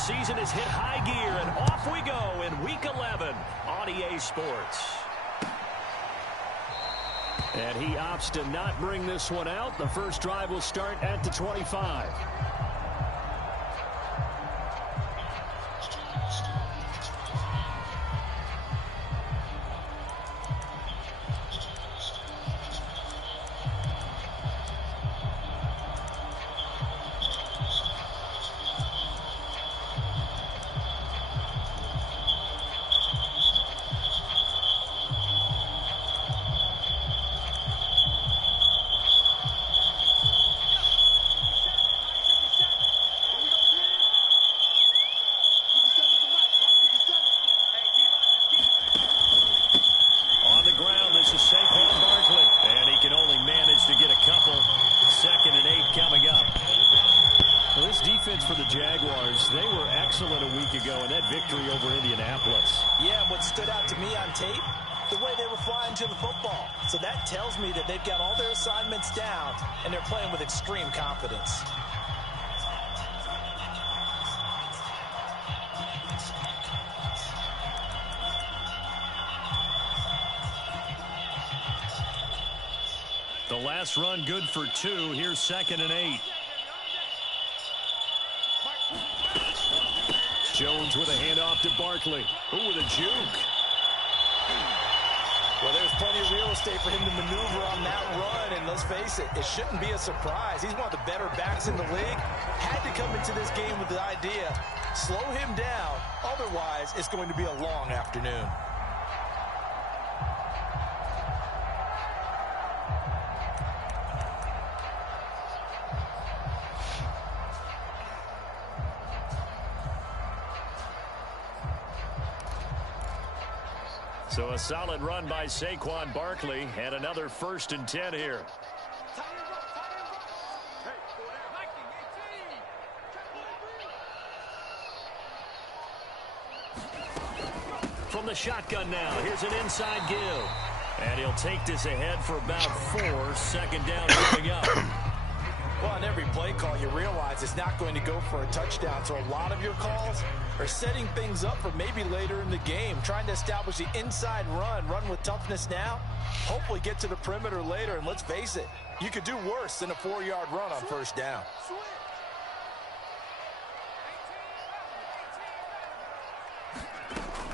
season has hit high gear, and off we go in Week 11 on EA Sports. And he opts to not bring this one out. The first drive will start at the 25. For the Jaguars, they were excellent a week ago in that victory over Indianapolis. Yeah, and what stood out to me on tape, the way they were flying to the football. So that tells me that they've got all their assignments down, and they're playing with extreme confidence. The last run good for 2. Here's 2nd and 8. Jones with a handoff to Barkley. Ooh, with a juke. Well, there's plenty of real estate for him to maneuver on that run, and let's face it, it shouldn't be a surprise. He's one of the better backs in the league. Had to come into this game with the idea, slow him down, otherwise it's going to be a long afternoon. So a solid run by Saquon Barkley, and another 1st and 10 here. From the shotgun now, here's an inside give. And he'll take this ahead for about 4. 2nd down coming up. Well, on every play call, you realize it's not going to go for a touchdown. So a lot of your calls are setting things up for maybe later in the game, trying to establish the inside run with toughness now, hopefully get to the perimeter later. And let's face it, you could do worse than a 4-yard run on 1st down.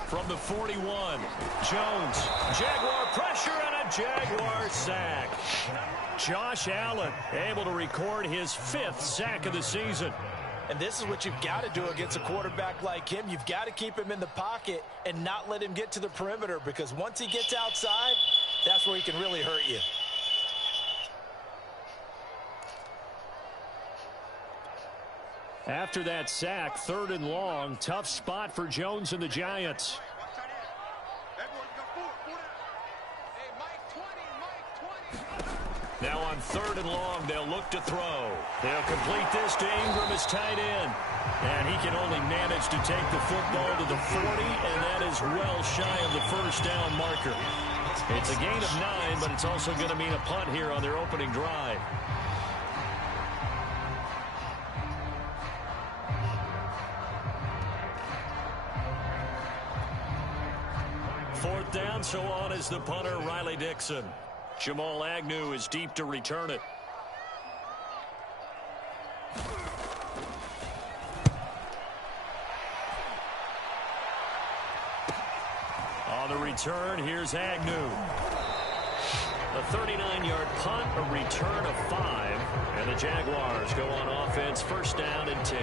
From the 41, Jones, Jaguar pressure and a Jaguar sack. Josh Allen able to record his 5th sack of the season. And this is what you've got to do against a quarterback like him. You've got to keep him in the pocket and not let him get to the perimeter, because once he gets outside, that's where he can really hurt you. After that sack, 3rd and long, tough spot for Jones and the Giants. Now on 3rd and long, they'll look to throw. They'll complete this to Ingram as tight end. And he can only manage to take the football to the 40, and that is well shy of the 1st down marker. It's a gain of 9, but it's also going to mean a punt here on their opening drive. Fourth down, so on is the punter, Riley Dixon. Jamal Agnew is deep to return it. On the return, here's Agnew. A 39-yard punt, a return of 5, and the Jaguars go on offense, 1st down and 10.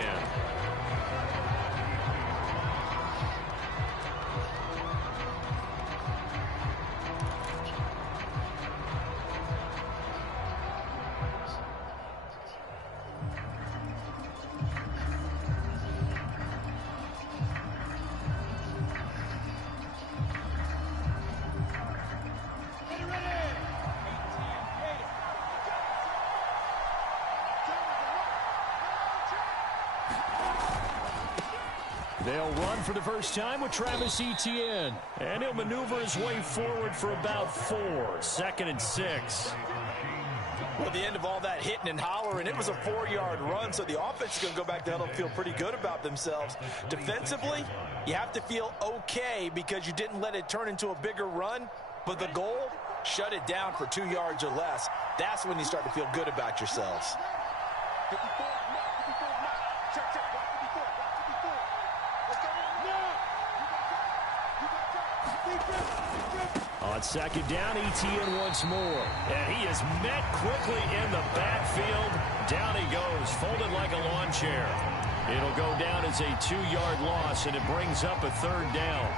They'll run for the first time with Travis Etienne. And he'll maneuver his way forward for about 4. 2nd and 6. Well, at the end of all that hitting and hollering, it was a 4-yard run, so the offense is going to go back to huddle and feel pretty good about themselves. Defensively, you have to feel okay because you didn't let it turn into a bigger run, but the goal, shut it down for 2 yards or less. That's when you start to feel good about yourselves. On second down, ETN once more. And he is met quickly in the backfield. Down he goes, folded like a lawn chair. It'll go down as a 2-yard loss, and it brings up a 3rd down.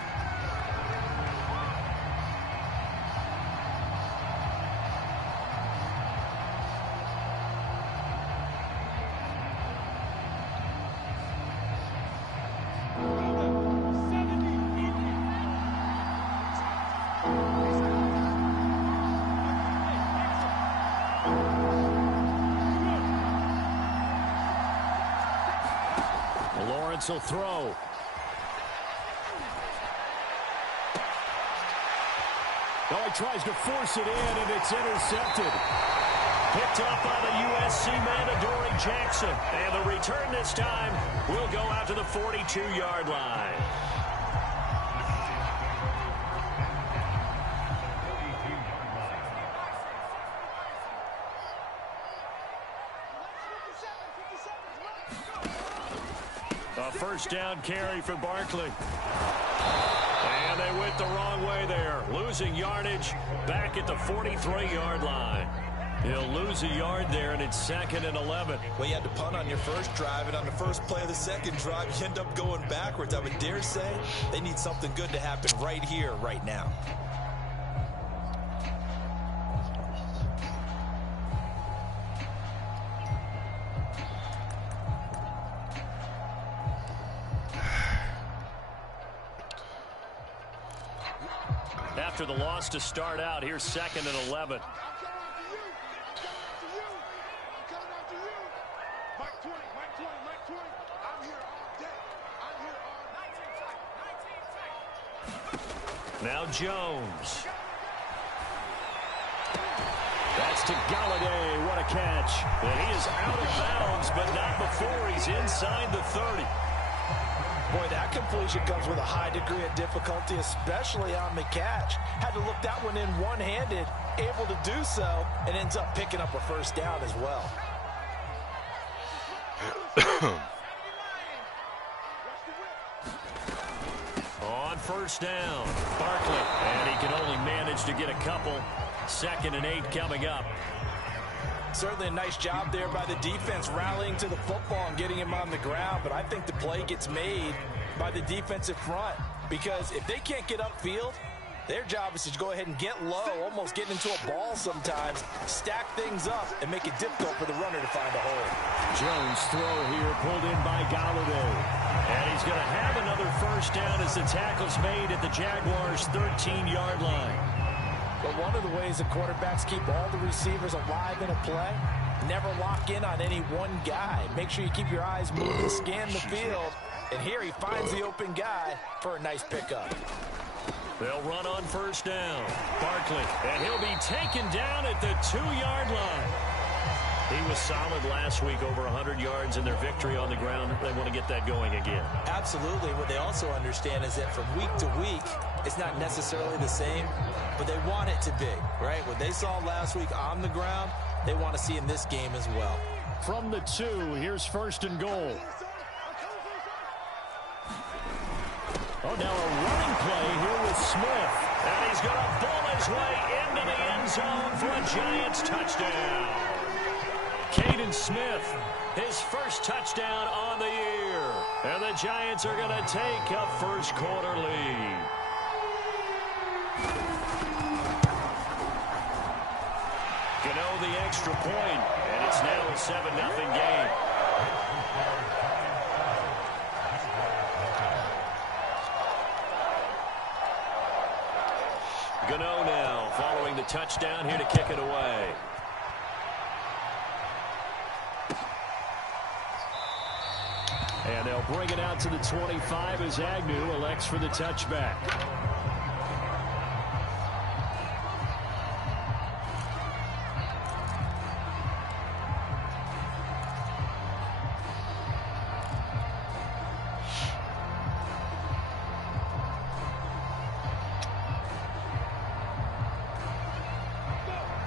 Lawrence will throw. Oh, he tries to force it in, and it's intercepted. Picked up by the USC man, Adoree Jackson. And the return this time will go out to the 42-yard line. A first down carry for Barkley. And they went the wrong way there. Losing yardage back at the 43-yard line. He'll lose a yard there, and it's 2nd and 11. Well, you had to punt on your first drive, and on the first play of the second drive, you end up going backwards. I would dare say they need something good to happen right here, right now. After the loss to start out, here's 2nd and 11. Now Jones. That's to Galladay. What a catch. And he is out of bounds, but not before he's inside the 30. Boy, that completion comes with a high degree of difficulty, especially on the catch. Had to look that one in one-handed, able to do so, and ends up picking up a first down as well. On first down, Barkley, and he can only manage to get a couple. 2nd and 8 coming up. Certainly a nice job there by the defense rallying to the football and getting him on the ground, but I think the play gets made by the defensive front because if they can't get upfield, their job is to go ahead and get low, almost get into a ball sometimes, stack things up, and make it difficult for the runner to find a hole. Jones throw here pulled in by Galladay. And he's going to have another first down as the tackle's made at the Jaguars' 13-yard line. But one of the ways the quarterbacks keep all the receivers alive in a play, never lock in on any one guy. Make sure you keep your eyes moving, scan the field, and here he finds the open guy for a nice pickup. They'll run on first down. Barkley, and he'll be taken down at the 2-yard line. He was solid last week, over 100 yards in their victory on the ground. They want to get that going again. Absolutely. What they also understand is that from week to week, it's not necessarily the same, but they want it to be, right? What they saw last week on the ground, they want to see in this game as well. From the 2, here's 1st and goal. Oh, now a running play here with Smith. And he's going to ball his way into the end zone for a Giants touchdown. Caden Smith, his first touchdown on the year. And the Giants are going to take a first-quarter lead. Gano the extra point, and it's now a 7-0 game. Gano now following the touchdown here to kick it away. And they'll bring it out to the 25 as Agnew elects for the touchback.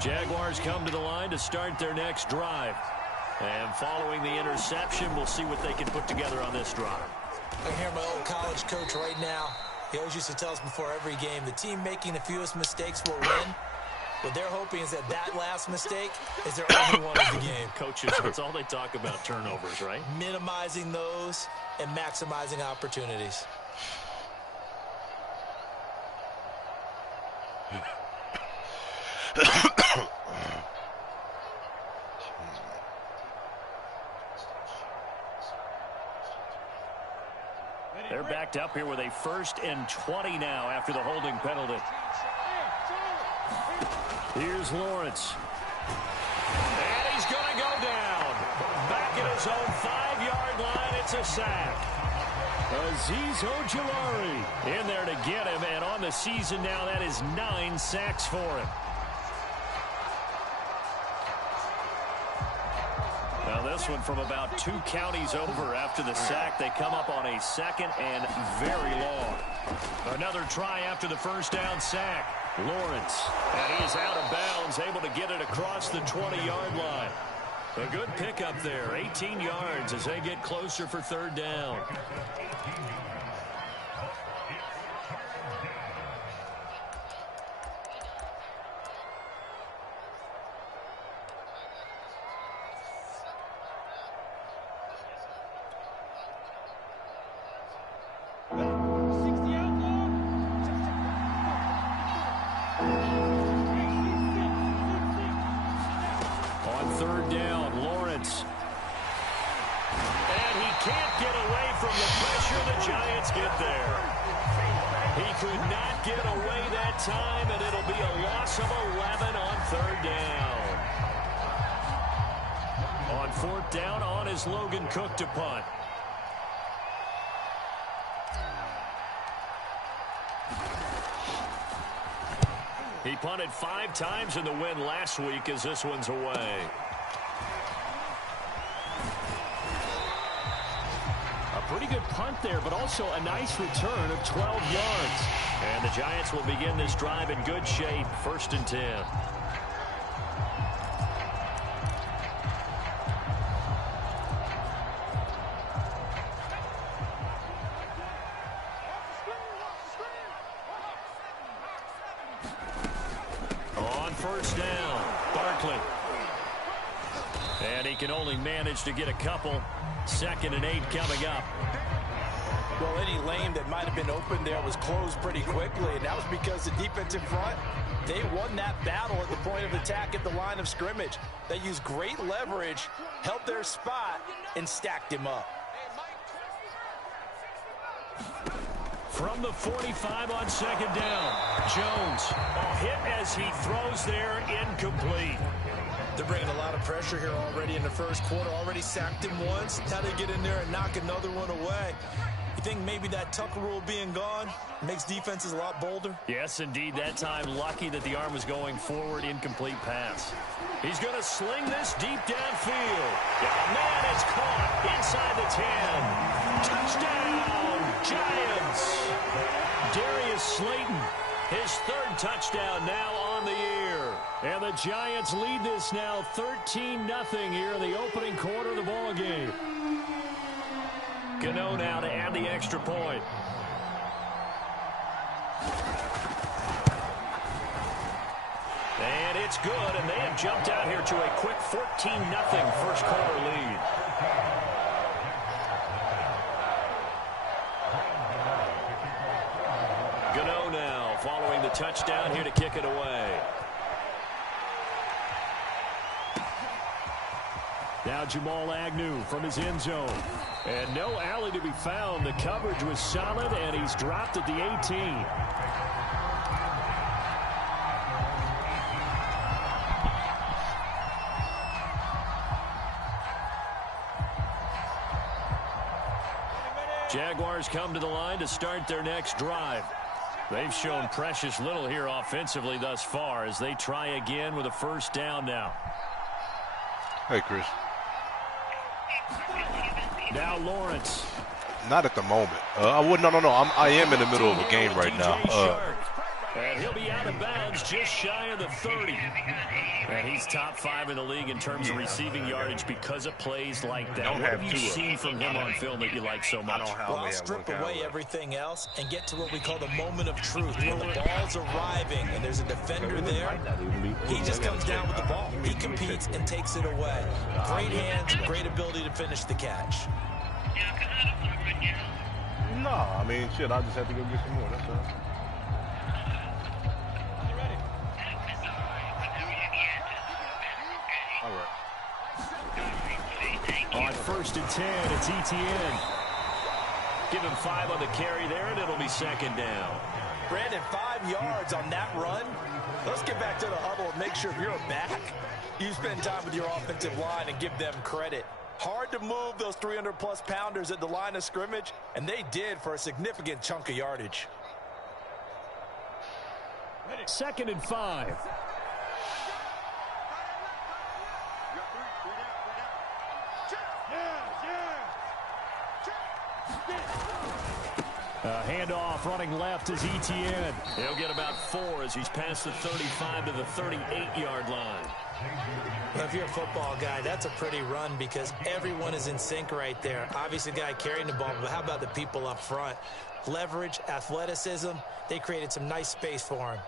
Jaguars come to the line to start their next drive. And following the interception, we'll see what they can put together on this drive. I hear my old college coach right now. He always used to tell us before every game, the team making the fewest mistakes will win. What they're hoping is that last mistake is their only one of the game. Coaches, that's all they talk about, turnovers, right? Minimizing those and maximizing opportunities. They're backed up here with a 1st and 20 now after the holding penalty. Here's Lawrence. And he's going to go down. Back at his own 5-yard line. It's a sack. Azeez Ojulari in there to get him. And on the season now, that is 9 sacks for him. Now this one from about 2 counties over after the sack. They come up on a 2nd and very long. Another try after the 1st down sack. Lawrence, and he is out of bounds, able to get it across the 20-yard line. A good pickup there, 18 yards as they get closer for 3rd down. Cook to punt. He punted 5 times in the win last week as this one's away. A pretty good punt there, but also a nice return of 12 yards. And the Giants will begin this drive in good shape. 1st and 10. Can only manage to get a couple. 2nd and 8 coming up. Well, any lane that might have been open there was closed pretty quickly, and that was because the defensive front, they won that battle at the point of attack at the line of scrimmage. They used great leverage, held their spot, and stacked him up. From the 45 on 2nd down, Jones, a hit as he throws there, incomplete. They're bringing a lot of pressure here already in the 1st quarter. Already sacked him once. How they get in there and knock another one away? You think maybe that Tucker rule being gone makes defenses a lot bolder? Yes, indeed. That time, lucky that the arm was going forward. Incomplete pass. He's going to sling this deep downfield. Yeah, man, it's caught inside the 10. Touchdown, Giants. Darius Slayton, his 3rd touchdown now on the year. And the Giants lead this now 13-0 here in the opening quarter of the ball game. Gano now to add the extra point. And it's good, and they have jumped out here to a quick 14-0 first quarter lead. Gano now following the touchdown here to kick it away. Now Jamal Agnew from his end zone. And no alley to be found. The coverage was solid, and he's dropped at the 18. Jaguars come to the line to start their next drive. They've shown precious little here offensively thus far as they try again with a 1st down now. Hey, Chris. Now Lawrence. Not at the moment. I am in the middle of a game right now. And he'll be out of bounds just shy of the 30. And he's top 5 in the league in terms of receiving yardage because of plays like that. What have you seen from him on film that you like so much? Well, I'll strip away everything else and get to what we call the moment of truth, where the ball's arriving and there's a defender there. He just comes down with the ball. He competes and takes it away. Great hands, great ability to finish the catch. No, I mean, shit, I just have to go get some more. That's all. All right. On 1st and 10, it's ETN. Give him 5 on the carry there, and it'll be 2nd down. Brandon, 5 yards on that run. Let's get back to the huddle and make sure if you're back, you spend time with your offensive line and give them credit. Hard to move those 300-plus pounders at the line of scrimmage, and they did for a significant chunk of yardage. 2nd and 5. Handoff running left is ETN. He'll get about 4 as he's past the 35 to the 38-yard line. Well, if you're a football guy, that's a pretty run because everyone is in sync right there. Obviously, the guy carrying the ball, but how about the people up front? Leverage, athleticism, they created some nice space for him.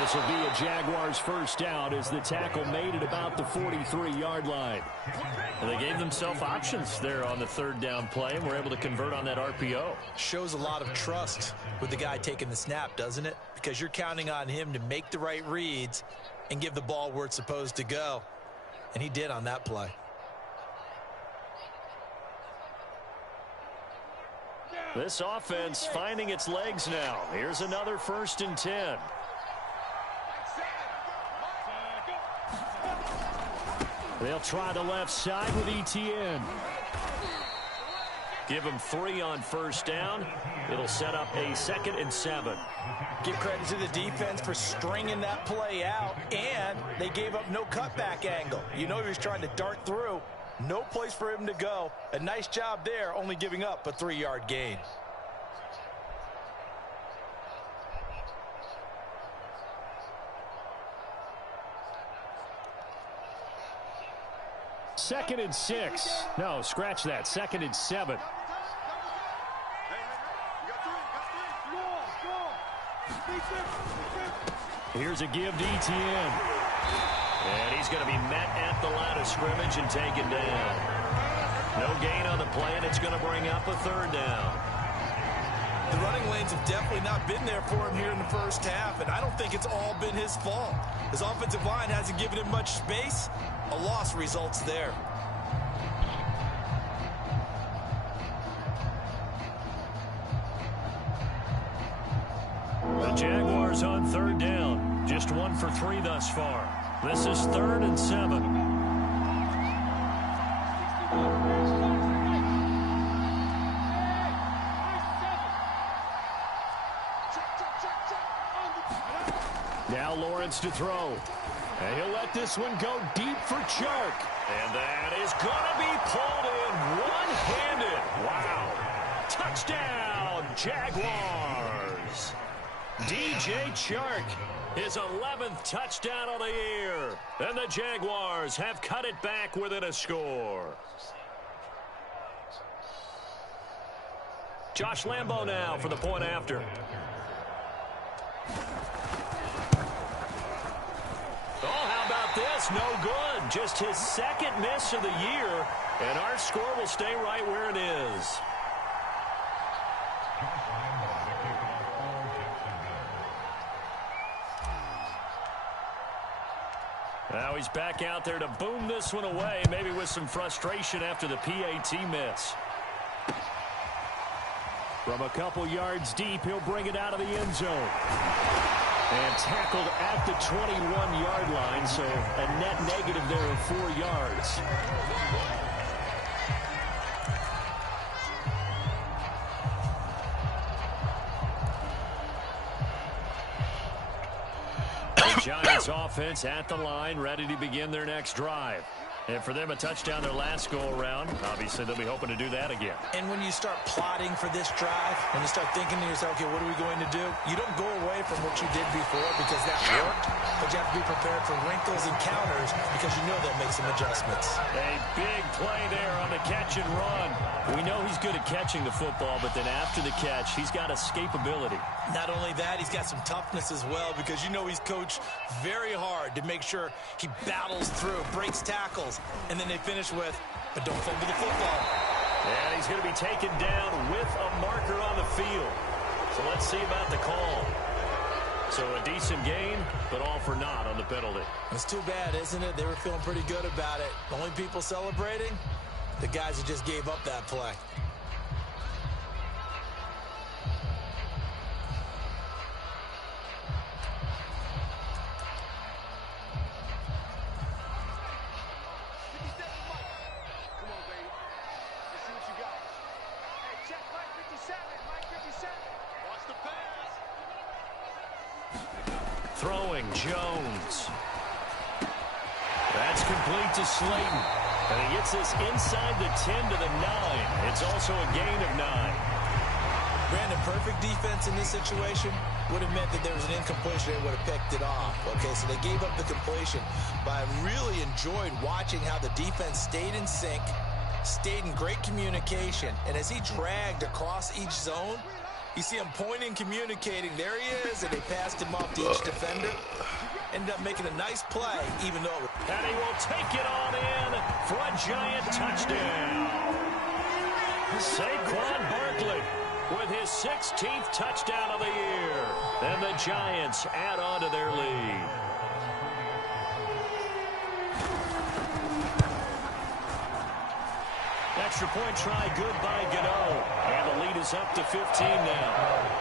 This will be a Jaguars first down as the tackle made at about the 43-yard line. Well, they gave themselves options there on the 3rd down play and were able to convert on that RPO. Shows a lot of trust with the guy taking the snap, doesn't it? Because you're counting on him to make the right reads and give the ball where it's supposed to go. And he did on that play. This offense finding its legs now. Here's another 1st and 10. They'll try the left side with ETN. Give him 3 on 1st down. It'll set up a 2nd and 7. Give credit to the defense for stringing that play out, and they gave up no cutback angle. You know he was trying to dart through. No place for him to go. A nice job there, only giving up a 3-yard gain. Second and 6. No, scratch that. 2nd and 7. Here's a give to ETN. And he's going to be met at the line of scrimmage and taken down. No gain on the play, and it's going to bring up a 3rd down. The running lanes have definitely not been there for him here in the first half, and I don't think it's all been his fault. His offensive line hasn't given him much space. A loss results there. The Jaguars on 3rd down. Just 1 for 3 thus far. This is 3rd and 7. Now Lawrence to throw. And he'll let this one go deep for Chark. And that is going to be pulled in one-handed. Wow. Touchdown, Jaguars. DJ Chark, his 11th touchdown of the year. And the Jaguars have cut it back within a score. Josh Lambo now for the point after. Oh, how about this? No good. Just his 2nd miss of the year. And our score will stay right where it is. Now he's back out there to boom this one away, maybe with some frustration after the PAT miss. From a couple yards deep, he'll bring it out of the end zone. And tackled at the 21-yard line, so a net negative there of 4 yards. Giants offense at the line, ready to begin their next drive. And for them, a touchdown their last go-around. Obviously, they'll be hoping to do that again. And when you start plotting for this drive, when you start thinking to yourself, okay, what are we going to do? You don't go away from what you did before because that worked, but you have to be prepared for wrinkles and counters because you know they'll make some adjustments. A big play there on the catch and run. We know he's good at catching the football, but then after the catch, he's got escapability. Not only that, he's got some toughness as well because you know he's coached very hard to make sure he battles through, breaks tackles, and then they finish with, but don't fumble the football. And he's going to be taken down with a marker on the field. So let's see about the call. So a decent gain, but all for naught on the penalty. It's too bad, isn't it? They were feeling pretty good about it. The only people celebrating, the guys who just gave up that play. Throwing Jones. That's complete to Slayton. And he gets this inside the 10 to the 9. It's also a gain of 9. Brandon, perfect defense in this situation would have meant that there was an incompletion. They would have picked it off. Okay, so they gave up the completion. But I really enjoyed watching how the defense stayed in sync, stayed in great communication. And as he dragged across each zone, you see him pointing, communicating. There he is, and they passed him off to each defender. Ended up making a nice play, even though... And he will take it on in for a Giant touchdown. Saquon Barkley with his 16th touchdown of the year. And the Giants add on to their lead. Extra point try good by Gano. And the lead is up to 15 now.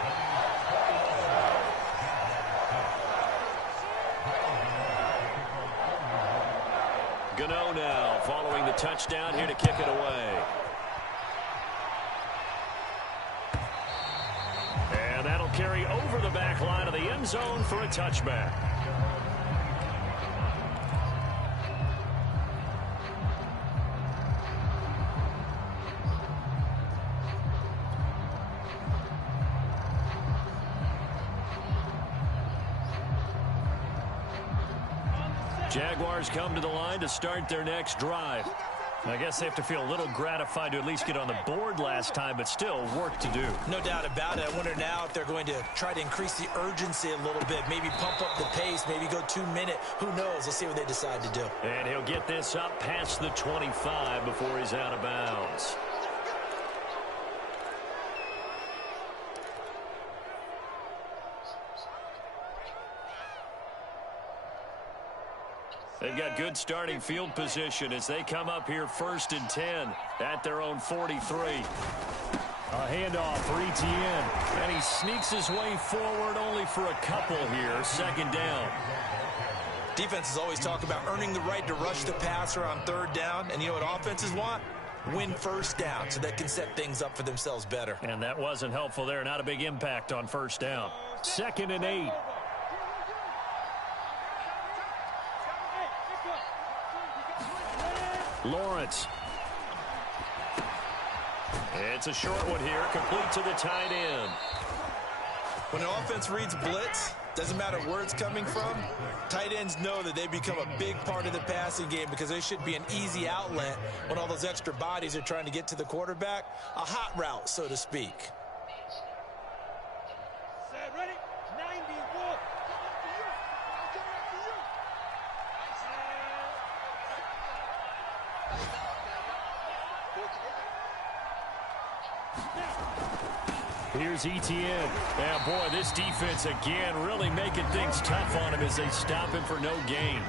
Gano now following the touchdown here to kick it away. And that'll carry over the back line of the end zone for a touchback. Jaguars come to the line to start their next drive. I guess they have to feel a little gratified to at least get on the board last time, but still work to do. No doubt about it. I wonder now if they're going to try to increase the urgency a little bit, maybe pump up the pace, maybe go 2 minute. Who knows? Let's see what they decide to do. And he'll get this up past the 25 before he's out of bounds. They've got good starting field position as they come up here 1st and 10 at their own 43. A handoff for Etienne. And he sneaks his way forward only for a couple here. 2nd down. Defenses always talk about earning the right to rush the passer on 3rd down. And you know what offenses want? Win 1st down so they can set things up for themselves better. And that wasn't helpful there. Not a big impact on 1st down. 2nd and 8. Lawrence. It's a short one here, complete to the tight end. When an offense reads blitz, doesn't matter where it's coming from, tight ends know that they become a big part of the passing game because they should be an easy outlet when all those extra bodies are trying to get to the quarterback. A hot route, so to speak. Ready? 91. Here's Etienne. And boy, this defense again really making things tough on him as they stop him for no gain.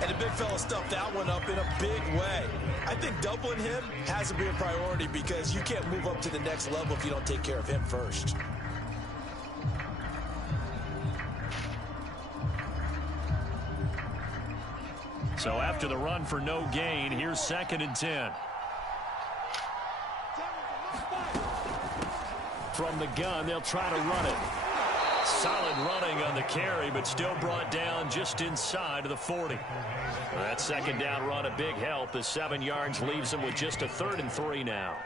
And the big fella stuffed that one up in a big way. I think doubling him has to be a priority because you can't move up to the next level if you don't take care of him first. So after the run for no gain, here's 2nd and 10. From the gun, they'll try to run it. Solid running on the carry, but still brought down just inside of the 40. That second down run, a big help as 7 yards leaves him with just a 3rd and 3 now.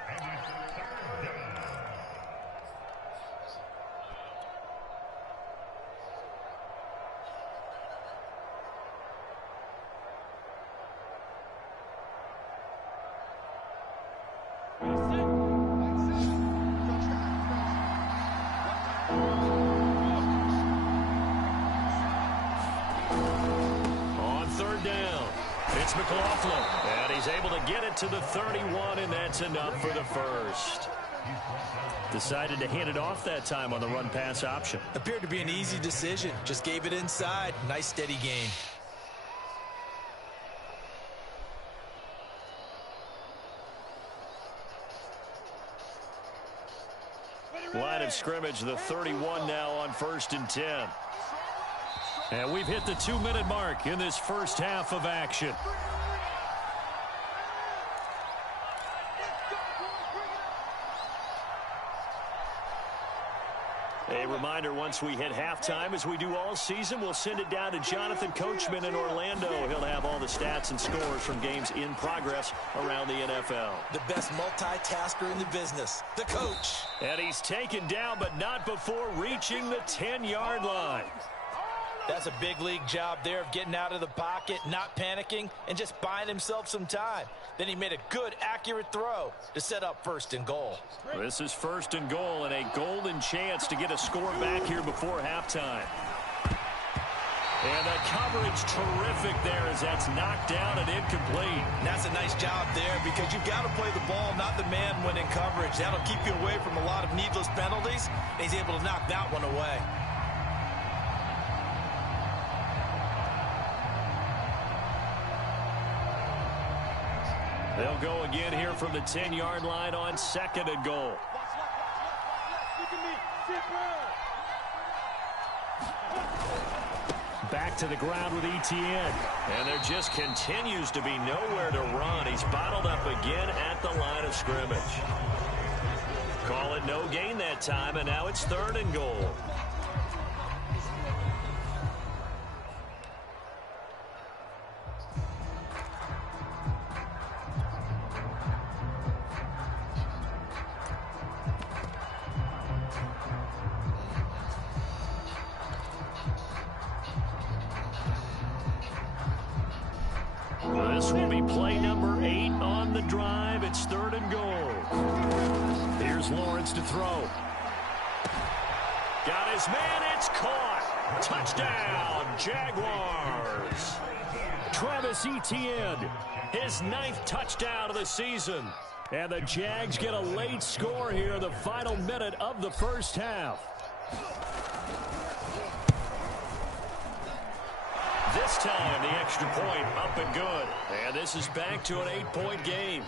And he's able to get it to the 31, and that's enough for the first. Decided to hand it off that time on the run-pass option. Appeared to be an easy decision. Just gave it inside. Nice, steady gain. Line of scrimmage, the 31 now on 1st and 10. And we've hit the 2-minute mark in this first half of action. A reminder, once we hit halftime, as we do all season, we'll send it down to Jonathan Coachman in Orlando. He'll have all the stats and scores from games in progress around the NFL. The best multitasker in the business, the coach. And he's taken down, but not before reaching the 10-yard line. That's a big league job there of getting out of the pocket, not panicking, and just buying himself some time. Then he made a good, accurate throw to set up 1st and goal. This is 1st and goal and a golden chance to get a score back here before halftime. And the coverage terrific there as that's knocked down and incomplete. And that's a nice job there because you've got to play the ball, not the man when in coverage. That'll keep you away from a lot of needless penalties. And he's able to knock that one away. They'll go again here from the 10-yard line on 2nd and goal. Back to the ground with Etienne. And there just continues to be nowhere to run. He's bottled up again at the line of scrimmage. Call it no gain that time, and now it's 3rd and goal. This will be play number 8 on the drive. It's 3rd and goal. Here's Lawrence to throw. Got his man. It's caught. Touchdown, Jaguars. Travis Etienne, his 9th touchdown of the season. And the Jags get a late score here in the final minute of the first half. This time, the extra point up and good. And this is back to an 8-point game.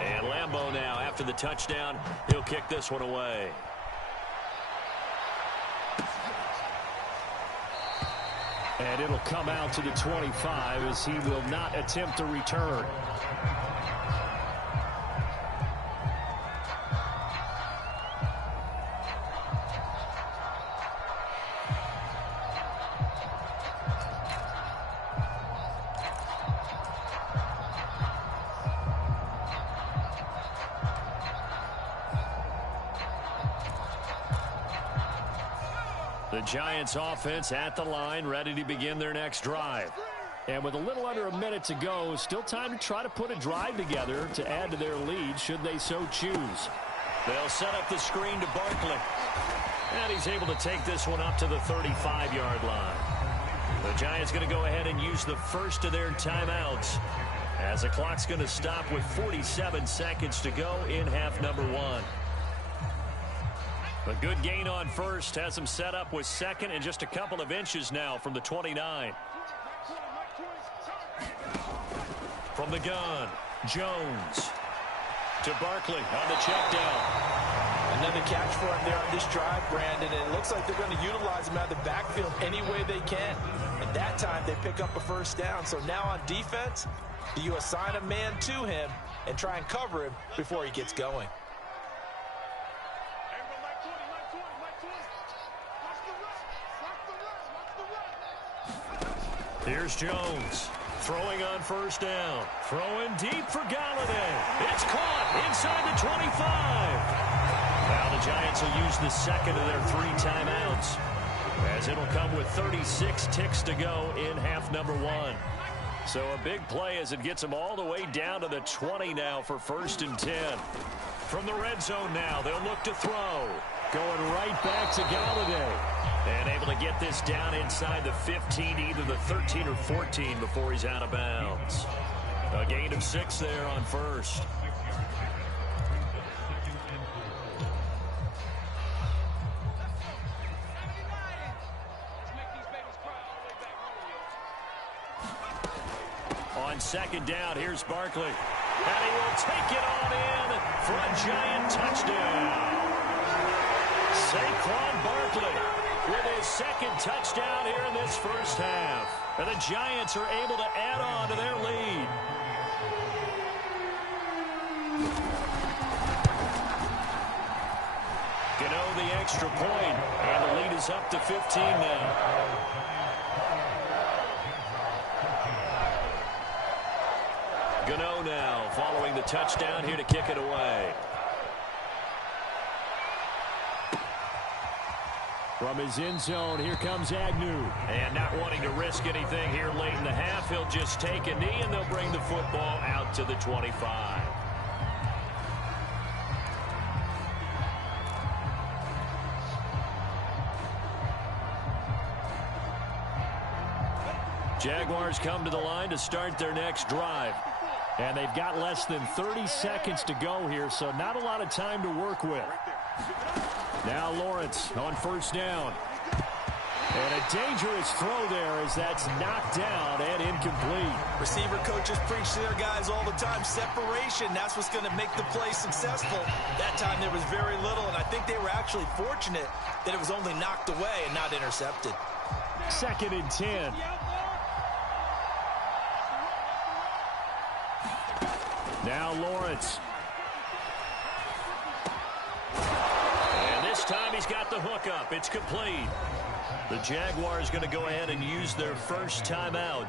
And Lambeau now, after the touchdown, he'll kick this one away. And it'll come out to the 25 as he will not attempt to return. The Giants offense at the line, ready to begin their next drive. And with a little under a minute to go, still time to try to put a drive together to add to their lead should they so choose. They'll set up the screen to Barkley. And he's able to take this one up to the 35-yard line. The Giants going to go ahead and use the first of their timeouts as the clock's going to stop with 47 seconds to go in half number 1. A good gain on first has him set up with 2nd and just a couple of inches now from the 29. From the gun, Jones to Barkley on the check down. Another catch for him there on this drive, Brandon. And it looks like they're going to utilize him out of the backfield any way they can. And that time they pick up a first down. So now on defense, do you assign a man to him and try and cover him before he gets going. Here's Jones. Throwing on first down. Throwing deep for Galladay. It's caught inside the 25. Now the Giants will use the second of their 3 timeouts, as it'll come with 36 ticks to go in half number 1. So a big play as it gets them all the way down to the 20 now for 1st and 10. From the red zone now, they'll look to throw. Going right back to Galladay. And able to get this down inside the 15, either the 13 or 14 before he's out of bounds. A gain of 6 there on first. On second down, here's Barkley. And he will take it on in for a Giant touchdown. Saquon Barkley with his second touchdown here in this first half. And the Giants are able to add on to their lead. Gano the extra point, and the lead is up to 15 now. Gano now following the touchdown here to kick it away. From his end zone, here comes Agnew. And not wanting to risk anything here late in the half, he'll just take a knee, and they'll bring the football out to the 25. Jaguars come to the line to start their next drive. And they've got less than 30 seconds to go here, so not a lot of time to work with. Now Lawrence on first down. And a dangerous throw there as that's knocked down and incomplete. Receiver coaches preach to their guys all the time. Separation, that's what's going to make the play successful. That time there was very little, and I think they were actually fortunate that it was only knocked away and not intercepted. 2nd and 10. Now Lawrence. And this time he's got the hook up. It's complete. The Jaguars going to go ahead and use their first timeout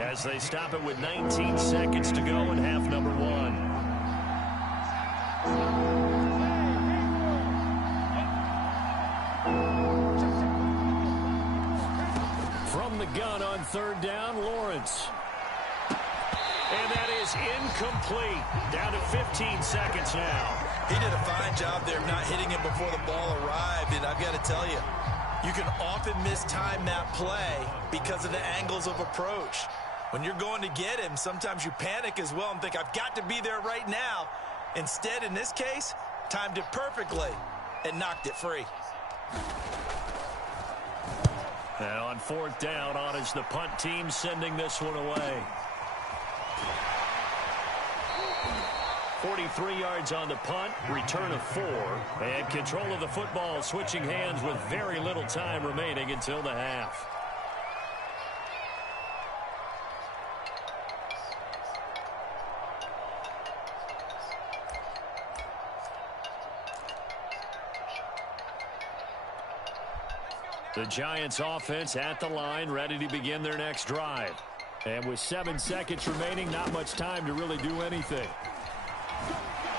as they stop it with 19 seconds to go in half number 1. From the gun on 3rd down, Lawrence. And that is incomplete. Down to 15 seconds now. He did a fine job there of not hitting him before the ball arrived. And I've got to tell you, you can often mistime that play because of the angles of approach. When you're going to get him, sometimes you panic as well and think, I've got to be there right now. Instead, in this case, timed it perfectly and knocked it free. And on 4th down, on is the punt team sending this one away. 43 yards on the punt, return of 4, and control of the football switching hands with very little time remaining until the half. The Giants offense at the line, ready to begin their next drive. And with 7 seconds remaining, not much time to really do anything.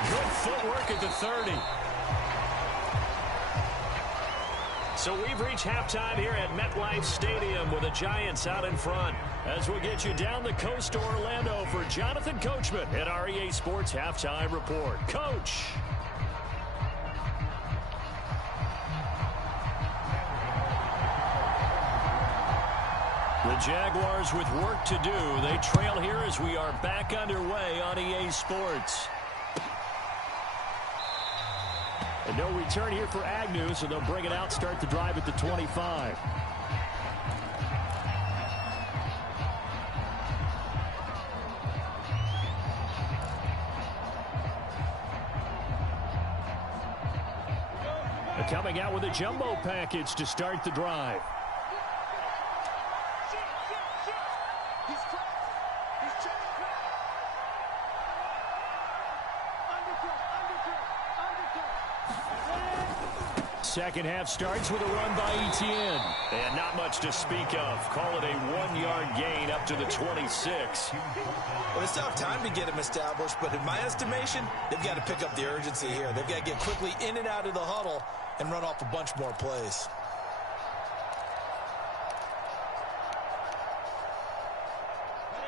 Good footwork at the 30. So we've reached halftime here at MetLife Stadium with the Giants out in front. As we get you down the coast to Orlando for Jonathan Coachman at REA Sports Halftime Report. Coach. The Jaguars with work to do. They trail here as we are back underway on EA Sports. And no return here for Agnew, so they'll bring it out, start the drive at the 25. They're coming out with a jumbo package to start the drive. second half starts with a run by Etienne. And not much to speak of. Call it a 1-yard gain up to the 26. Well, it's tough time to get him established, but in my estimation, they've got to pick up the urgency here. They've got to get quickly in and out of the huddle and run off a bunch more plays.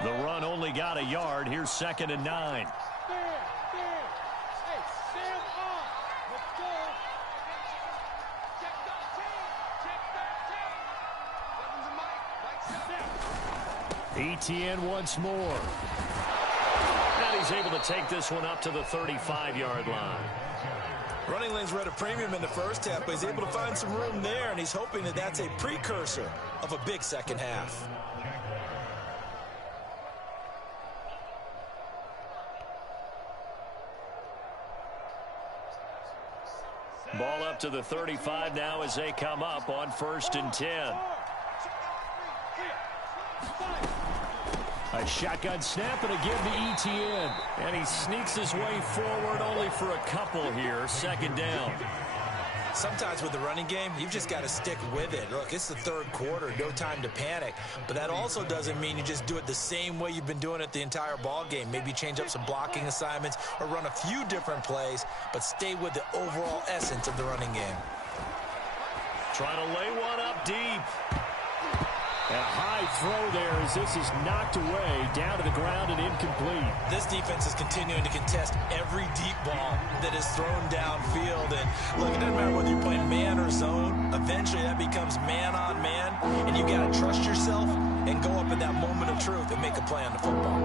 The run only got a yard. Here's 2nd and 9. Etienne once more. And he's able to take this one up to the 35-yard line. Running lanes were at a premium in the first half, but he's able to find some room there, and he's hoping that that's a precursor of a big second half. Ball up to the 35 now as they come up on 1st and 10. A shotgun snap and a give to Etienne. And he sneaks his way forward only for a couple here. 2nd down. Sometimes with the running game, you've just got to stick with it. Look, it's the 3rd quarter, no time to panic. But that also doesn't mean you just do it the same way you've been doing it the entire ball game. Maybe change up some blocking assignments or run a few different plays, but stay with the overall essence of the running game. Trying to lay one up deep. A high throw there as this is knocked away, down to the ground and incomplete. This defense is continuing to contest every deep ball that is thrown downfield. And look, it doesn't matter whether you're playing man or zone. Eventually that becomes man on man, and you got to trust yourself and go up at that moment of truth and make a play on the football.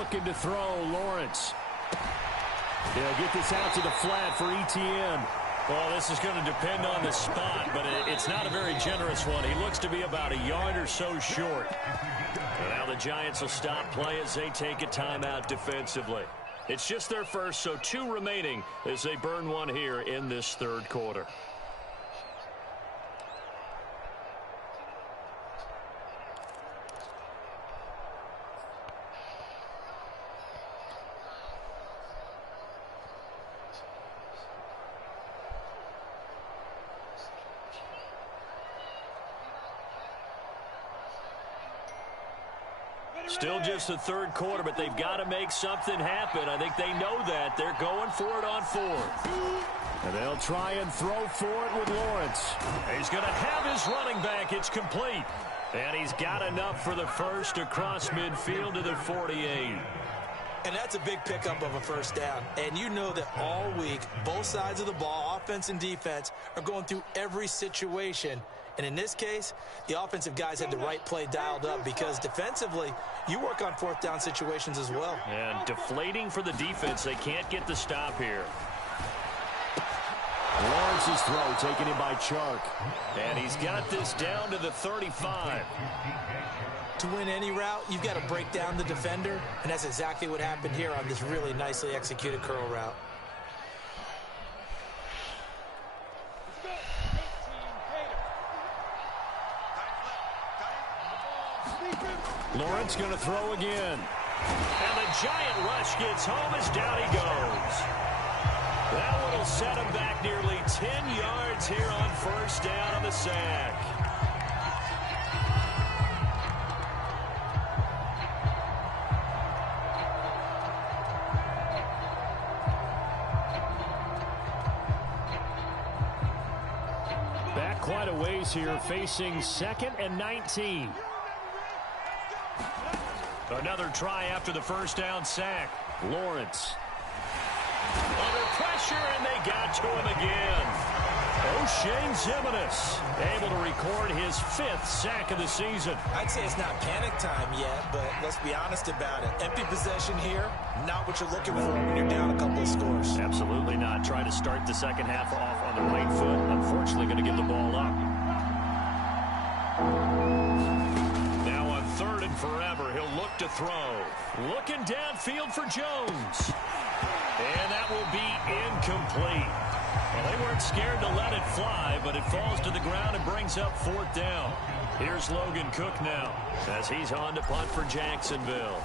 Looking to throw, Lawrence. He'll get this out to the flat for Etienne. Well, this is going to depend on the spot, but it's not a very generous one. He looks to be about a yard or so short. And now the Giants will stop play as they take a timeout defensively. It's just their first, so 2 remaining as they burn one here in this 3rd quarter. Still just the 3rd quarter, but they've got to make something happen. I think they know that. They're going for it on 4th. And they'll try and throw for it with Lawrence. He's going to have his running back. It's complete. And he's got enough for the first across midfield to the 48. And that's a big pickup of a 1st down. And you know that all week, both sides of the ball, offense and defense, are going through every situation. And in this case, the offensive guys had the right play dialed up because defensively, you work on 4th down situations as well. And deflating for the defense. They can't get the stop here. Lawrence's throw taken in by Chark. And he's got this down to the 35. To win any route, you've got to break down the defender, and that's exactly what happened here on this really nicely executed curl route. Lawrence going to throw again. And the giant rush gets home as down he goes. That one will set him back nearly 10 yards here on 1st down on the sack. Back quite a ways here, facing 2nd and 19. Another try after the 1st down sack. Lawrence. Under pressure, and they got to him again. O'Shane Zimenez able to record his 5th sack of the season. I'd say it's not panic time yet, but let's be honest about it. Empty possession here, not what you're looking for when you're down a couple of scores. Absolutely not. Trying to start the second half off on the right foot. Unfortunately, going to give the ball up. Now on 3rd and forever, he'll look to throw. Looking downfield for Jones. And that will be incomplete. Well, they weren't scared to let it fly, but it falls to the ground and brings up 4th down. Here's Logan Cook now as he's on to punt for Jacksonville.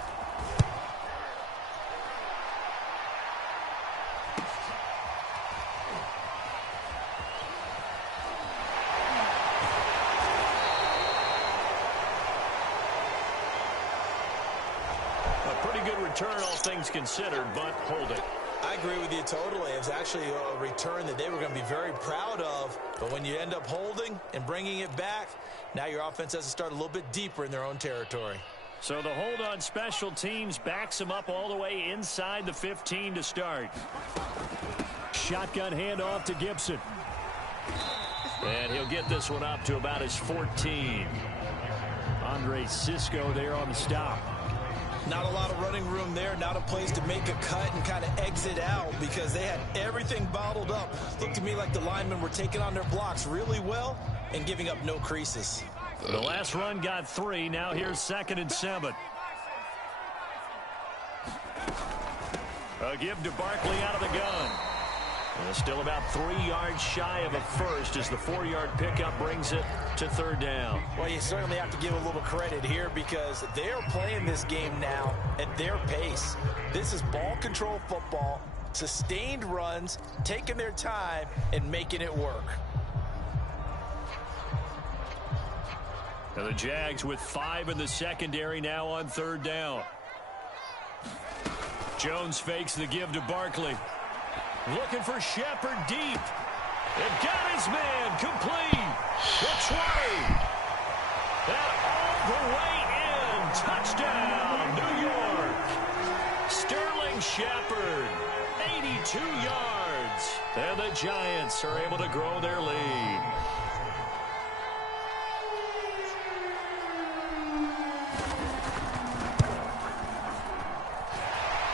return, all things considered, but hold it. I agree with you totally. It was actually a return that they were going to be very proud of. But when you end up holding and bringing it back, now your offense has to start a little bit deeper in their own territory. So the hold on special teams backs them up all the way inside the 15 to start. Shotgun handoff to Gibson. And he'll get this one up to about his 14. Andre Cisco there on the stop. Not a lot of running room there. Not a place to make a cut and kind of exit out because they had everything bottled up. Looked to me like the linemen were taking on their blocks really well and giving up no creases. The last run got 3. Now here's 2nd and 7. A give to Barkley out of the gun. Still about 3 yards shy of a first as the 4-yard pickup brings it to 3rd down. Well, you certainly have to give a little credit here because they are playing this game now at their pace. This is ball control football, sustained runs, taking their time and making it work. And the Jags with 5 in the secondary now on 3rd down. Jones fakes the give to Barkley. Looking for Shepard deep. And got his man complete. The 20. And all the way in. Touchdown, New York. Sterling Shepard, 82 yards. And the Giants are able to grow their lead.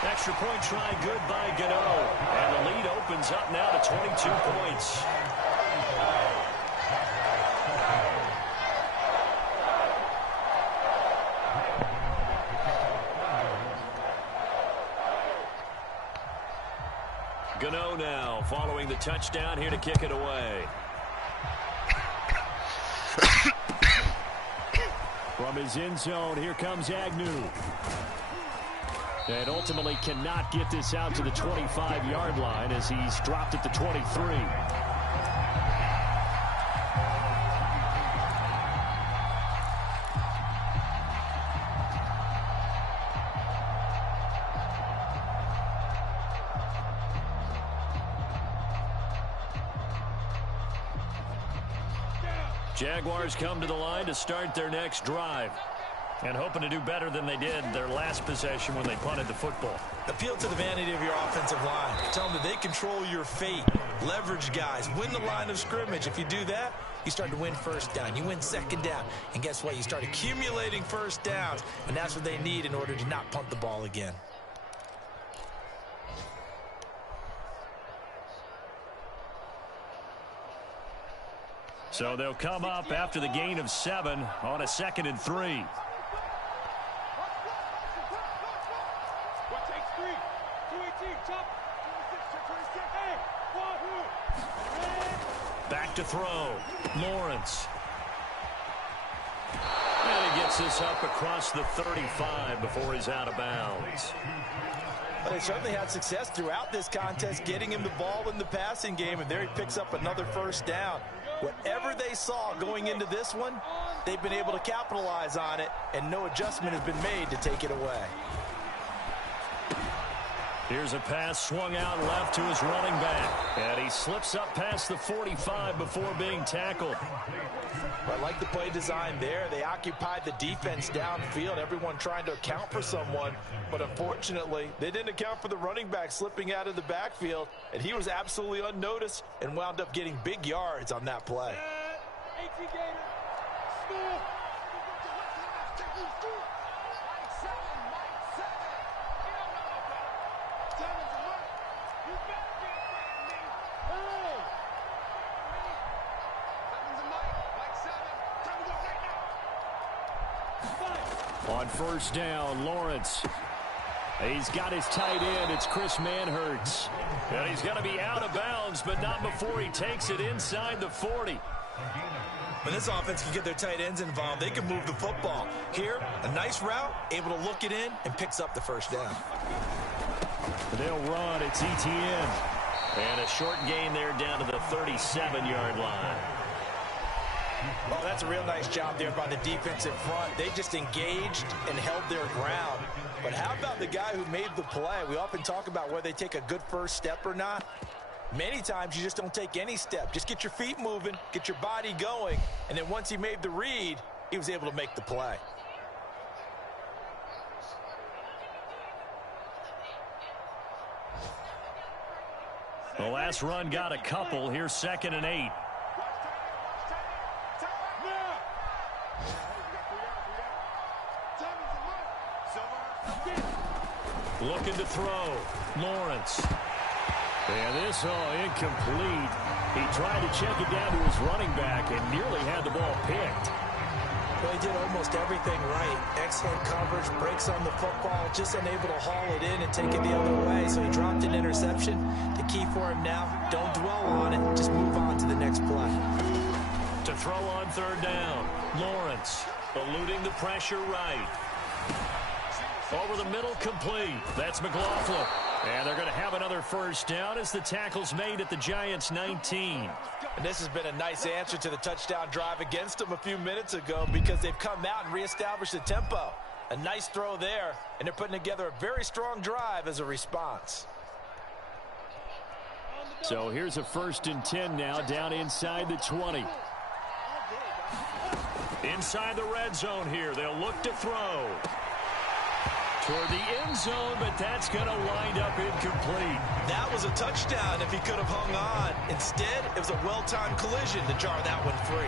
Extra point try good by Gano. And the lead opens up now to 22 points. Gano now following the touchdown here to kick it away. From his end zone, here comes Agnew. And ultimately cannot get this out to the 25-yard line as he's dropped at the 23. Jaguars come to the line to start their next drive. And hoping to do better than they did their last possession when they punted the football. Appeal to the vanity of your offensive line. Tell them that they control your fate. Leverage guys. Win the line of scrimmage. If you do that, you start to win first down. You win second down. And guess what? You start accumulating first downs. And that's what they need in order to not punt the ball again. So they'll come up after the gain of 7 on a 2nd and 3. Back to throw. Lawrence. And he gets this up across the 35 before he's out of bounds. But they certainly had success throughout this contest, getting him the ball in the passing game, and there he picks up another first down. Whatever they saw going into this one, they've been able to capitalize on it, and no adjustment has been made to take it away. Here's a pass swung out left to his running back. And he slips up past the 45 before being tackled. I like the play design there. They occupied the defense downfield, everyone trying to account for someone. But unfortunately, they didn't account for the running back slipping out of the backfield. And he was absolutely unnoticed and wound up getting big yards on that play. On first down, Lawrence. He's got his tight end. It's Chris Manhertz. And he's going to be out of bounds, but not before he takes it inside the 40. When this offense can get their tight ends involved, they can move the football. Here, a nice route, able to look it in, and picks up the first down. They'll run. It's ETN. And a short gain there down to the 37-yard line. Well, that's a real nice job there by the defensive front. They just engaged and held their ground. But how about the guy who made the play? We often talk about whether they take a good first step or not. Many times you just don't take any step. Just get your feet moving, get your body going, and then once he made the read, he was able to make the play. The last run got a couple. Here's 2nd and 8. Looking to throw. Lawrence. And this, incomplete. He tried to check it down to his running back and nearly had the ball picked. Well, he did almost everything right. Excellent coverage, breaks on the football, just unable to haul it in and take it the other way. So he dropped an interception. The key for him now, don't dwell on it. Just move on to the next play. To throw on 3rd down. Lawrence eluding the pressure right. Over the middle, complete. That's McLaughlin. And they're going to have another first down as the tackle's made at the Giants' 19. And this has been a nice answer to the touchdown drive against them a few minutes ago because they've come out and reestablished the tempo. A nice throw there, and they're putting together a very strong drive as a response. So here's a 1st and 10 now, down inside the 20. Inside the red zone here, they'll look to throw. Toward the end zone, but that's going to wind up incomplete. That was a touchdown if he could have hung on. Instead, it was a well-timed collision to jar that one free.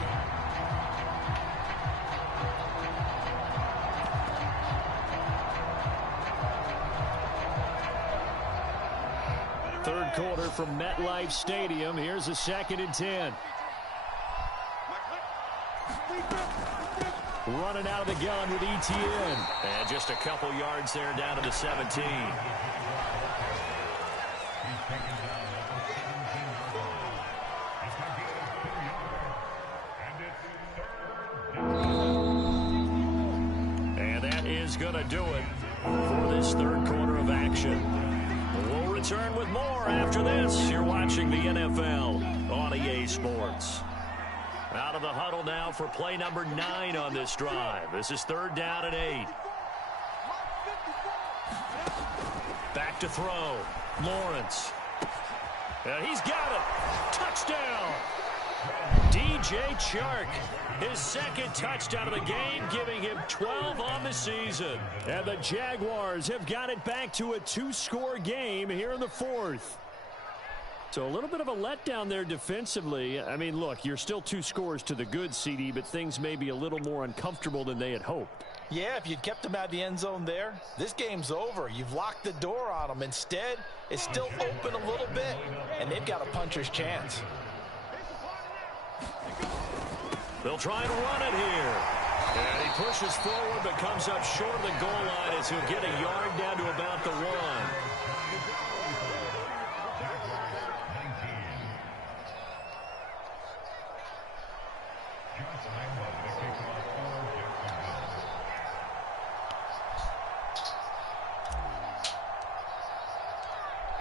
3rd quarter from MetLife Stadium. Here's a 2nd and 10. Running out of the gun with ETN. And just a couple yards there down to the 17. And that is going to do it for this 3rd quarter of action. We'll return with more after this. You're watching the NFL on EA Sports. Out of the huddle now for play number 9 on this drive. This is 3rd down and 8. Back to throw. Lawrence. And he's got it. Touchdown. DJ Chark. His 2nd touchdown of the game, giving him 12 on the season. And the Jaguars have got it back to a 2-score game here in the 4th. So a little bit of a letdown there defensively. I mean, look, you're still 2 scores to the good, CD, but things may be a little more uncomfortable than they had hoped. Yeah, if you'd kept them out of the end zone there, this game's over. You've locked the door on them. Instead, it's still open a little bit, and they've got a puncher's chance. They'll try and run it here. And he pushes forward, but comes up short of the goal line as he'll get a yard down to about the 1.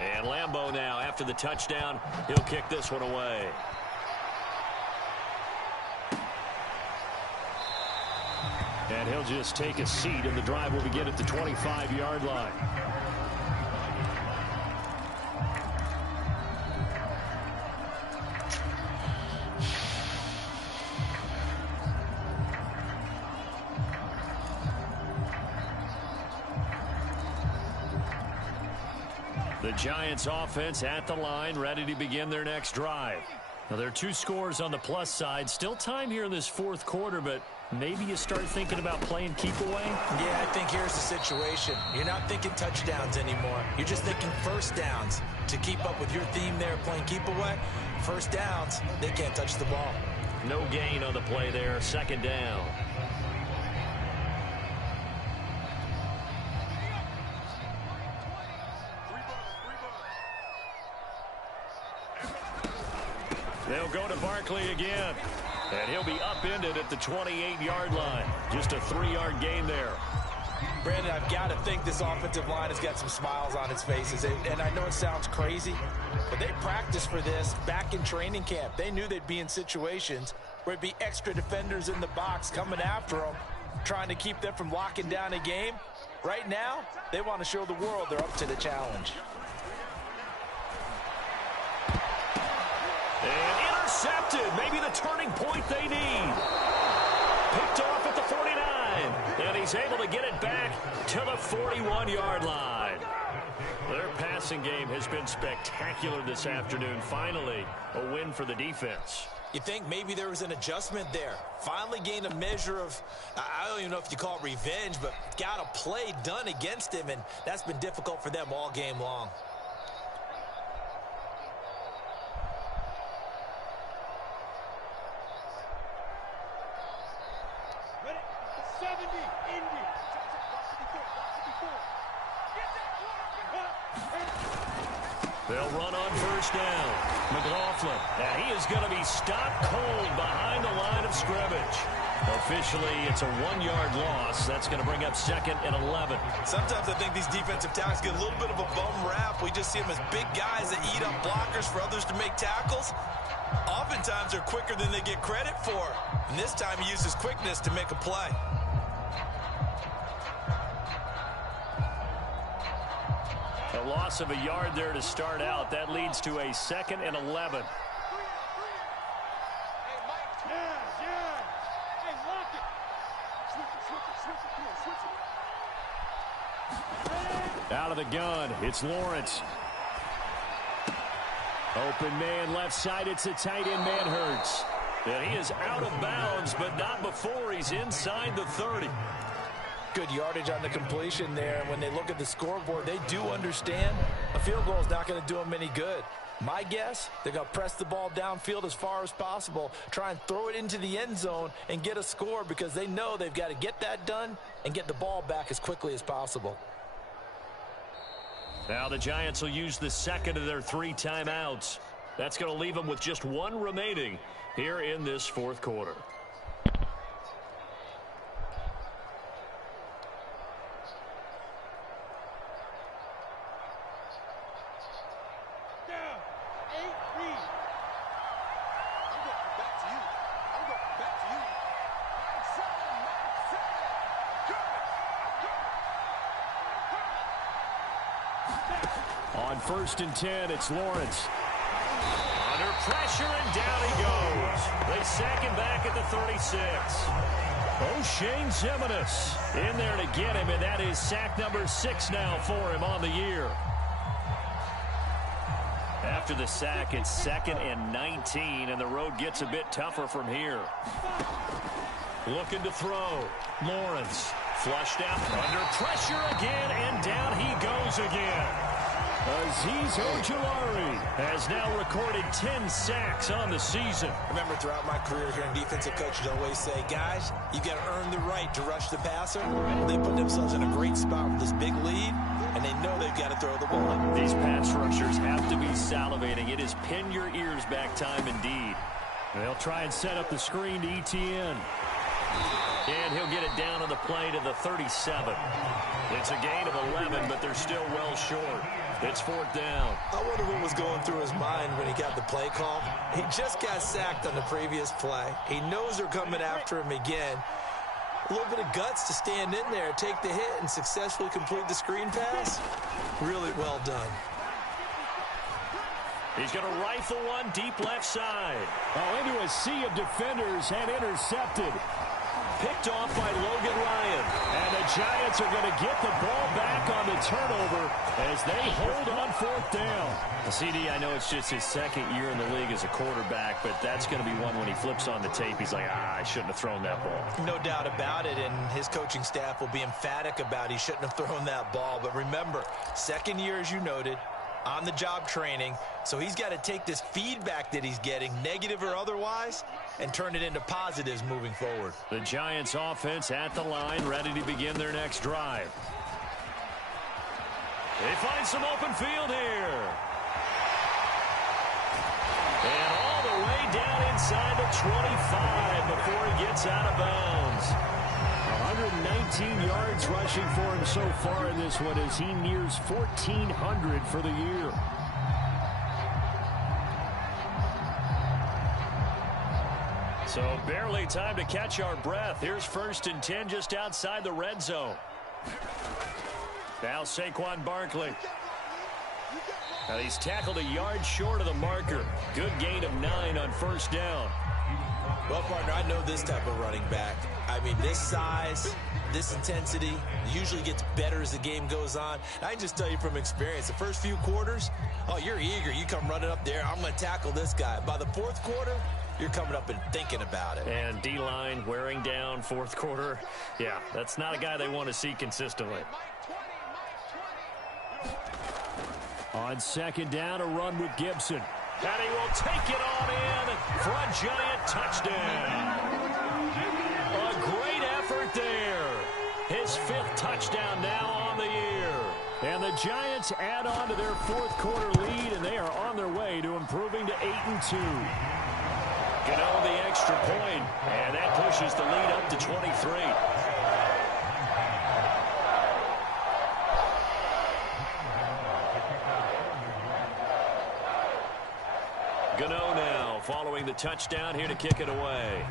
And Lambeau now, after the touchdown, he'll kick this one away. And he'll just take a seat, and the drive will begin at the 25-yard line. The Giants offense at the line, ready to begin their next drive. Now, there are 2 scores on the plus side. Still time here in this 4th quarter, but maybe you start thinking about playing keep away? Yeah, I think here's the situation. You're not thinking touchdowns anymore. You're just thinking first downs. To keep up with your theme there, playing keep away, first downs, they can't touch the ball. No gain on the play there, 2nd down. They'll go to Barkley again. And he'll be upended at the 28-yard line. Just a 3-yard gain there. Brandon, I've got to think this offensive line has got some smiles on its faces. And I know it sounds crazy, but they practiced for this back in training camp. They knew they'd be in situations where it'd be extra defenders in the box coming after them, trying to keep them from locking down a game. Right now, they want to show the world they're up to the challenge. And intercepted. Maybe the turning point they need. Picked off at the 49. And he's able to get it back to the 41-yard line. Their passing game has been spectacular this afternoon. Finally, a win for the defense. You think maybe there was an adjustment there. Finally gained a measure of, I don't even know if you call it revenge, but got a play done against him, and that's been difficult for them all game long. Ready? 70, Indy. They'll run on first down. McLaughlin, and he is going to be stopped cold behind the line of scrimmage. Officially, it's a 1-yard loss. That's going to bring up second and 11. Sometimes I think these defensive tackles get a little bit of a bum rap. We just see them as big guys that eat up blockers for others to make tackles. Oftentimes, they're quicker than they get credit for. And this time, he used his quickness to make a play. A loss of a yard there to start out. That leads to a second and 11. Out of the gun, it's Lawrence. Open man left side, it's a tight end, man hurts. And he is out of bounds, but not before he's inside the 30. Good yardage on the completion there. And when they look at the scoreboard, they do understand a field goal is not going to do them any good. My guess, they're going to press the ball downfield as far as possible, try and throw it into the end zone and get a score because they know they've got to get that done and get the ball back as quickly as possible. Now the Giants will use the second of their 3 timeouts. That's going to leave them with just 1 remaining here in this fourth quarter. On first and 10, it's Lawrence. Under pressure, and down he goes. They sack him back at the 36. O'Shane Zimenez in there to get him, and that is sack number 6 now for him on the year. After the sack, it's second and 19, and the road gets a bit tougher from here. Looking to throw. Lawrence flushed out under pressure again, and down he goes again. Azeez Ojulari has now recorded 10 sacks on the season. Remember, throughout my career here in defensive coaches always say, guys, you got to earn the right to rush the passer. They put themselves in a great spot with this big lead, and they know they've got to throw the ball. These pass rushers have to be salivating. It is pin your ears back time indeed. They'll try and set up the screen to ETN. And he'll get it down on the play to the 37. It's a gain of 11, but they're still well short. It's 4th down. I wonder what was going through his mind when he got the play call. He just got sacked on the previous play. He knows they're coming after him again. A little bit of guts to stand in there, take the hit, and successfully complete the screen pass. Really well done. He's going to rifle one deep left side. Oh, into a sea of defenders and intercepted. Picked off by Logan Ryan. And the Giants are going to get the ball back on the turnover as they hold on 4th down. CD, I know it's just his 2nd year in the league as a quarterback, but that's going to be one when he flips on the tape. He's like, I shouldn't have thrown that ball. No doubt about it, and his coaching staff will be emphatic about he shouldn't have thrown that ball. But remember, 2nd year, as you noted, on-the-job training, so he's got to take this feedback that he's getting, negative or otherwise, and turn it into positives moving forward. The Giants offense at the line, ready to begin their next drive. They find some open field here. And all the way down inside the 25 before he gets out of bounds. 119 yards rushing for him so far in this one as he nears 1,400 for the year. So barely time to catch our breath. Here's 1st and 10 just outside the red zone. Now Saquon Barkley. Now he's tackled a yard short of the marker. Good gain of 9 on first down. Well, partner, I know this type of running back. I mean, this size, this intensity usually gets better as the game goes on. I can just tell you from experience, the first few quarters, oh, you're eager. You come running up there, I'm going to tackle this guy. By the fourth quarter, you're coming up and thinking about it. And D-line wearing down fourth quarter. Yeah, that's not a guy they want to see consistently. On second down, a run with Gibson. And he will take it on in for a giant touchdown. A great effort there. His 5th touchdown now on the year. And the Giants add on to their fourth quarter lead, and they are on their way to improving to 8-2. Gano the extra point, and that pushes the lead up to 23. Gano now following the touchdown here to kick it away.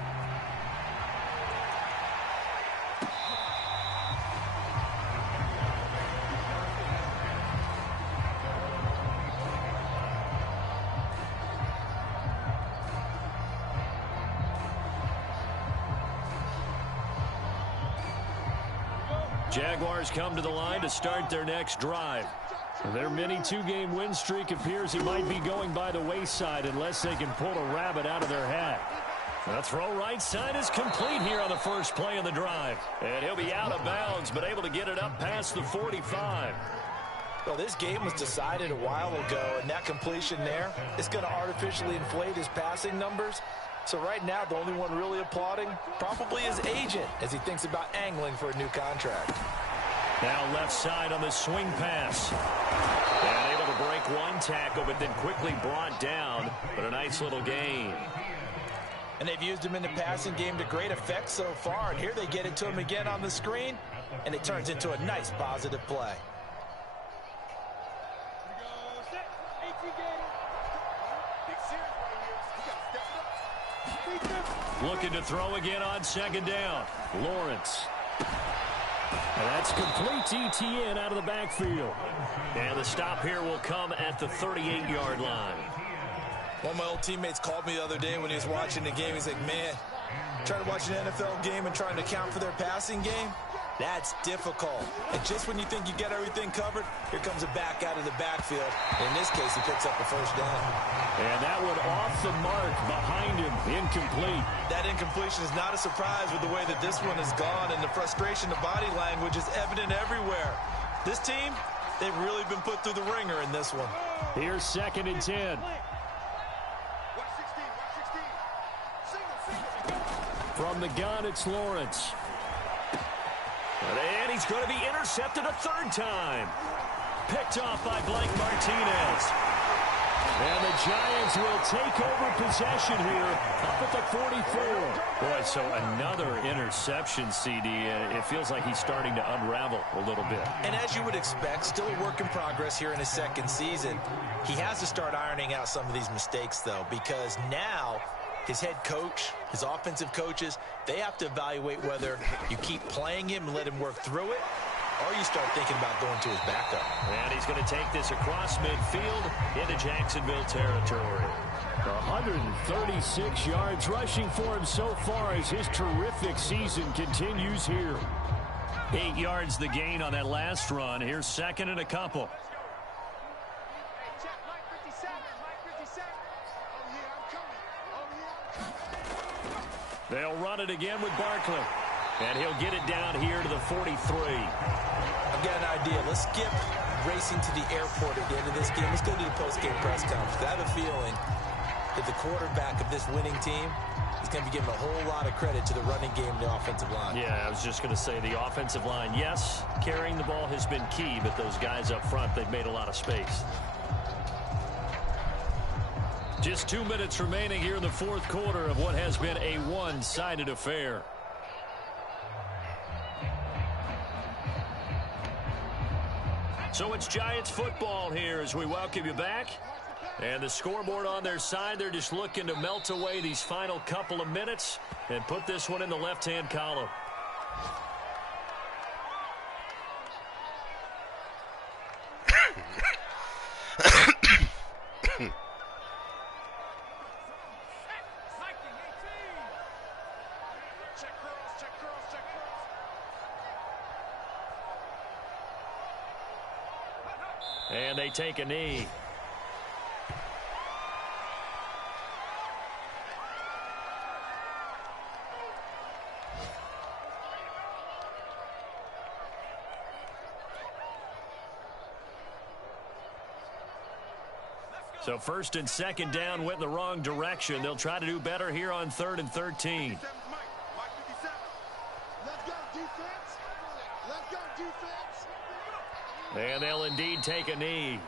Jaguars come to the line to start their next drive. Their mini 2-game win streak appears it might be going by the wayside unless they can pull a rabbit out of their hat. The throw right side is complete here on the first play of the drive. And he'll be out of bounds, but able to get it up past the 45. Well, this game was decided a while ago, and that completion there is going to artificially inflate his passing numbers. So right now, the only one really applauding probably his agent as he thinks about angling for a new contract. Now left side on the swing pass. And able to break one tackle, but then quickly brought down. But a nice little gain. And they've used him in the passing game to great effect so far. And here they get it to him again on the screen. And it turns into a nice positive play. Looking to throw again on second down. Lawrence. And that's complete ETN out of the backfield. And the stop here will come at the 38-yard line. One of my old teammates called me the other day when he was watching the game. He's like, man, trying to watch an NFL game and trying to account for their passing game? That's difficult. And just when you think you get everything covered, here comes a back out of the backfield. In this case, he picks up a first down. And that one off the mark behind him, incomplete. That incompletion is not a surprise with the way that this one has gone, and the frustration, the body language is evident everywhere. This team, they've really been put through the ringer in this one. Here's 2nd and 10. From the gun, it's Lawrence. And he's going to be intercepted a 3rd time. Picked off by Blake Martinez. And the Giants will take over possession here up at the 44. Boy, so another interception, CD. It feels like he's starting to unravel a little bit. And as you would expect, still a work in progress here in his 2nd season. He has to start ironing out some of these mistakes, though, because now his head coach, his offensive coaches, they have to evaluate whether you keep playing him and let him work through it, or you start thinking about going to his backup. And he's going to take this across midfield into Jacksonville territory. 136 yards rushing for him so far as his terrific season continues here. 8 yards the gain on that last run. Here's 2nd and a couple. They'll run it again with Barkley. And he'll get it down here to the 43. I've got an idea. Let's skip racing to the airport at the end of this game. Let's go to the post-game press conference. I have a feeling that the quarterback of this winning team is going to be giving a whole lot of credit to the running game and the offensive line. Yeah, I was just going to say the offensive line, yes, carrying the ball has been key, but those guys up front, they've made a lot of space. Just 2 minutes remaining here in the fourth quarter of what has been a one-sided affair. So it's Giants football here as we welcome you back. And the scoreboard on their side, they're just looking to melt away these final couple of minutes and put this one in the left-hand column. And they take a knee. So first and second down went in the wrong direction. They'll try to do better here on 3rd and 13. And they'll indeed take a knee.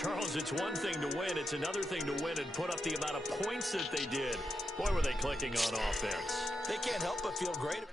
Charles, it's one thing to win. It's another thing to win and put up the amount of points that they did. Boy, were they clicking on offense. They can't help but feel great.